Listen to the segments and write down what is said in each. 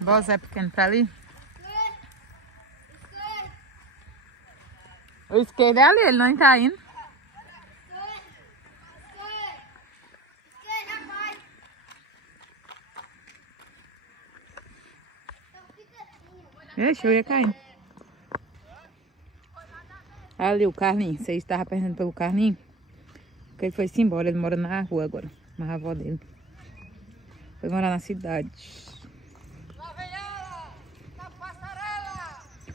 Bom, Zé pequeno pra ali. O esquerdo é ali, ele não tá indo. Ixi, eu ia caindo. Ali o Carlinhos, você estava perguntando pelo Carlinhos? Porque ele foi-se embora, ele mora na rua agora, na avó dele. Foi morar na cidade.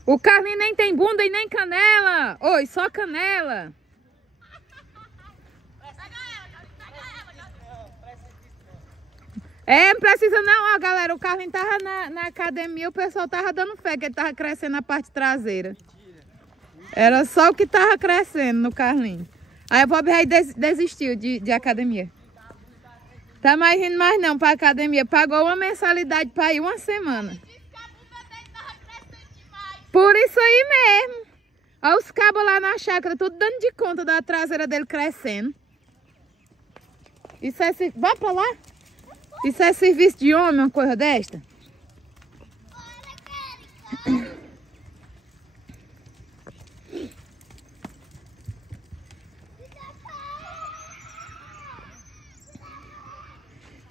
O Carlinhos nem tem bunda e nem canela. Oi, só canela. É, não precisa não, ó, galera. O Carlinhos tava na academia, o pessoal tava dando fé que ele tava crescendo na parte traseira. Era só o que tava crescendo no Carlinhos. Aí o Bob Rei desistiu de academia. Tá mais indo mais não pra academia. Pagou uma mensalidade pra ir uma semana. Por isso aí mesmo. Olha os cabos lá na chácara, tudo dando de conta da traseira dele crescendo. Isso é... Vai pra lá. Isso é serviço de homem, uma coisa desta?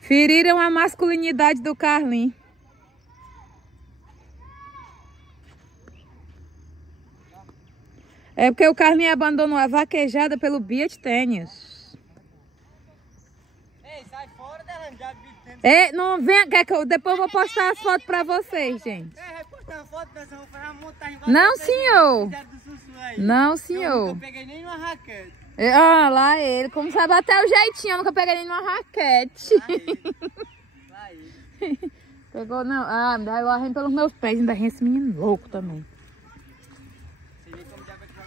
Feriram a masculinidade do Carlinhos. É porque o Carlinhos abandonou a vaquejada pelo Beach Tênis. Ei, sai fora dela, já vi tênis. É, não vem, depois eu vou postar as fotos pra vocês, gente. É, repostar foto, nós vamos fazer uma montagem. Não, senhor. Não, senhor. Eu nunca peguei nem numa raquete. Ah, lá ele. Como sabe até o jeitinho, eu nunca peguei nem numa raquete. Lá ele. Pegou, não. Ah, me dá eu arrendo pelos meus pés, ainda arrendo esse menino louco também.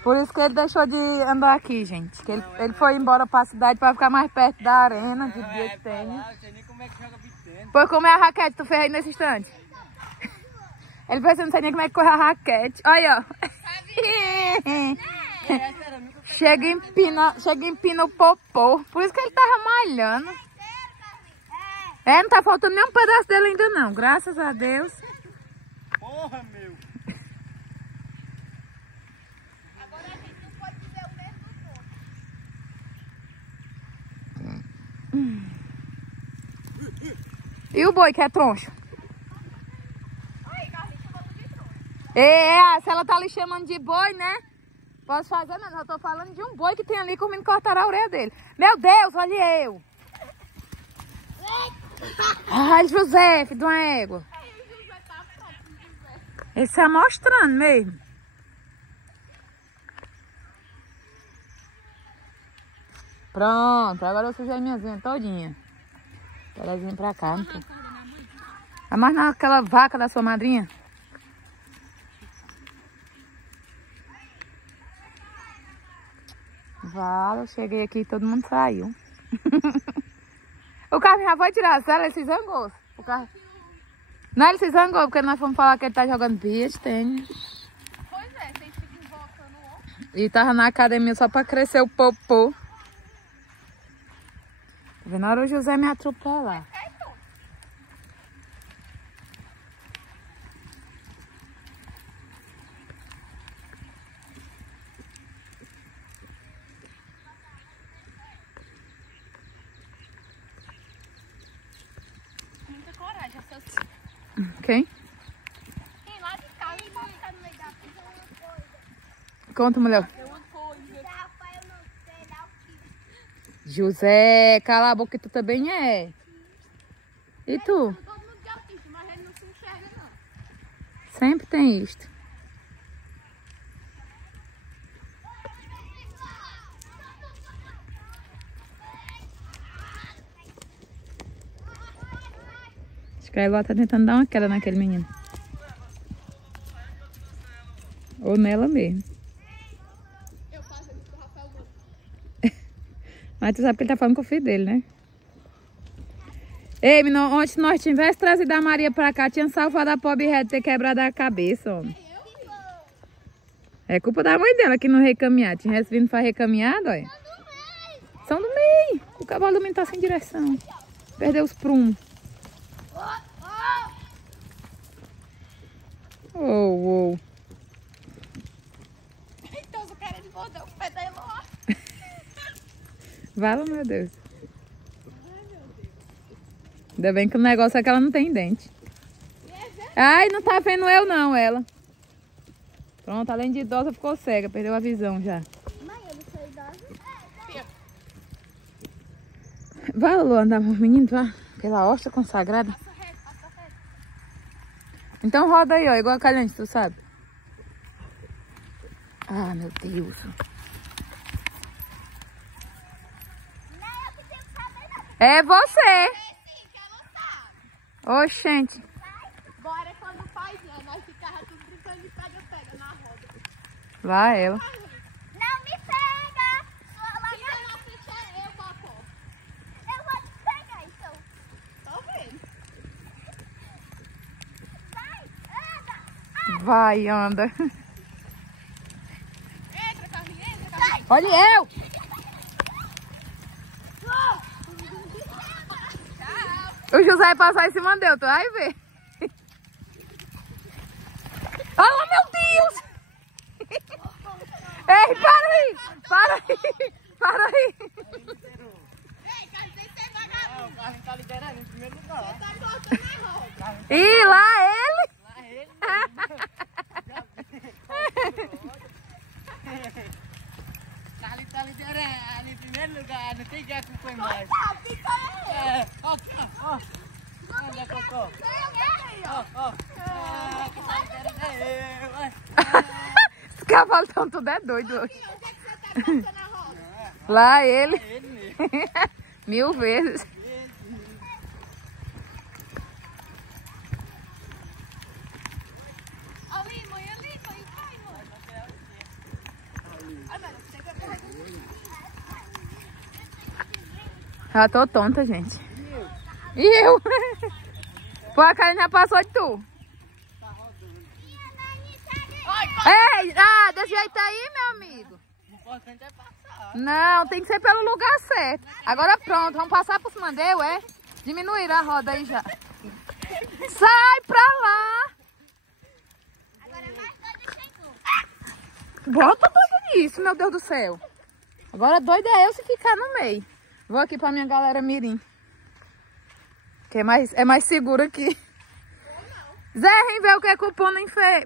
Por isso que ele deixou de andar aqui, gente. Que ele foi embora pra cidade pra ficar mais perto da arena de beach tênis. Não sei nem como é que joga beach tênis. Pois como é a raquete, tu fez aí nesse instante? Ele pensou, não sei nem como é que corre a raquete. Olha, ó. Chega e empina o popô. Por isso que ele tava malhando. É, não tá faltando nem um pedaço dele ainda não, graças a Deus. Porra, meu. Agora a gente não pode dizer o mesmo ponto. E o boi que é troncho? Aí, Carlinhos, chamou tudo de troncho. Se ela tá lhe chamando de boi, né? Posso fazer, mas eu tô falando de um boi que tem ali comendo cortar a orelha dele. Meu Deus, olha eu. Ai, José, filho de uma égua. Esse tá mostrando mesmo. Pronto, agora eu sujei minhas unhas todinha. Elas vêm pra cá, não tô. Mas naquela vaca da sua madrinha. Vale, eu cheguei aqui e todo mundo saiu. O Carlinhos já foi tirar a cela, ele se zangou. O Carlinhos... Não, ele se zangou, porque nós fomos falar que ele tá jogando beach tênis. Pois é, vocês ficam invocando o outro. E tava na academia só pra crescer o popô. Tá vendo? Na hora o José me atropelar. Muita coragem, seus... Quem? Quem lá de casa não pode ficar no meio da pista. Conta, mulher. Uma coisa. José, cala a boca que tu também é. E tu? Todo mundo de autista, mas ele não se enxerga, não. Sempre tem isto. Acho que a Ela tá tentando dar uma queda naquele menino. Ou nela mesmo. Eu faço isso com o Rafael Moura. Mas tu sabe que ele tá falando com o filho dele, né? Ei, menino, ontem se nós tivéssemos trazido a Maria pra cá, tinha salvado a pobre Red ter quebrado a cabeça, homem. É culpa da mãe dela que não recaminhar. Tinha vindo pra recaminhada, olha. São do meio. O cavalo do meio tá sem direção. Perdeu os prumos. Oh. Então, eu quero de morder o pé da Eloá. Vala, meu Deus. Ainda bem que o negócio é que ela não tem dente. Ai, não tá vendo eu não, ela. Pronto, além de idosa, ficou cega. Perdeu a visão já. Mãe, eu não sou idosa. Vai, Luana, menino, vá. Pela hóstia consagrada. Passa reto. Então roda aí, ó. Igual a Calhante, tu sabe. Ah, meu Deus. Não é eu que tenho que saber, não. É você. É sim, que ela sabe. Oxente. Bora quando faz, não. Nós ficávamos tudo brincando de pega-pega na roda. Lá ela. Não me pega! Sua lagarta. Na frente é eu, papo. Eu vou te pegar, então. Tô vendo. Vai, anda. Vai, anda. Entra, Carlinhos, entra, Carlinhos. Olha eu. O José vai passar em cima dele, tu vai ver. Oh, meu Deus! Ei, para aí! Ei, Carlinhos, tem que ser vagabundo. O Carlinhos tá liderando em primeiro lugar. Tá cortando a roda. Ih, lá ele! Lá ele. Carlinhos tá liderando em primeiro lugar. Não tem que acompanhar mais. Tá, fica aí. Ó. Onde é Cocô? Ó. Quem tá liderando é eu. Os cavalos estão tudo é doido hoje. Onde é que você tá cortando a roda? Lá ele. É ele mesmo. 1000 vezes. Ali, mãe, vai, mãe. Ah, mano, você vai correr. Já tô tonta, gente. E eu? Pô, a Karine já passou de tu. Ei, desse jeito aí, meu amigo. O importante é passar. Não, tem que ser pelo lugar certo. Agora pronto, vamos passar por cima dele, é? Diminuir a roda aí já. Sai pra lá. Agora é mais doido chegou. Bota tudo nisso, meu Deus do céu. Agora doido é eu se ficar no meio. Vou aqui pra minha galera mirim. Que é mais seguro aqui. Zé, vem ver o que é que o pônei fez.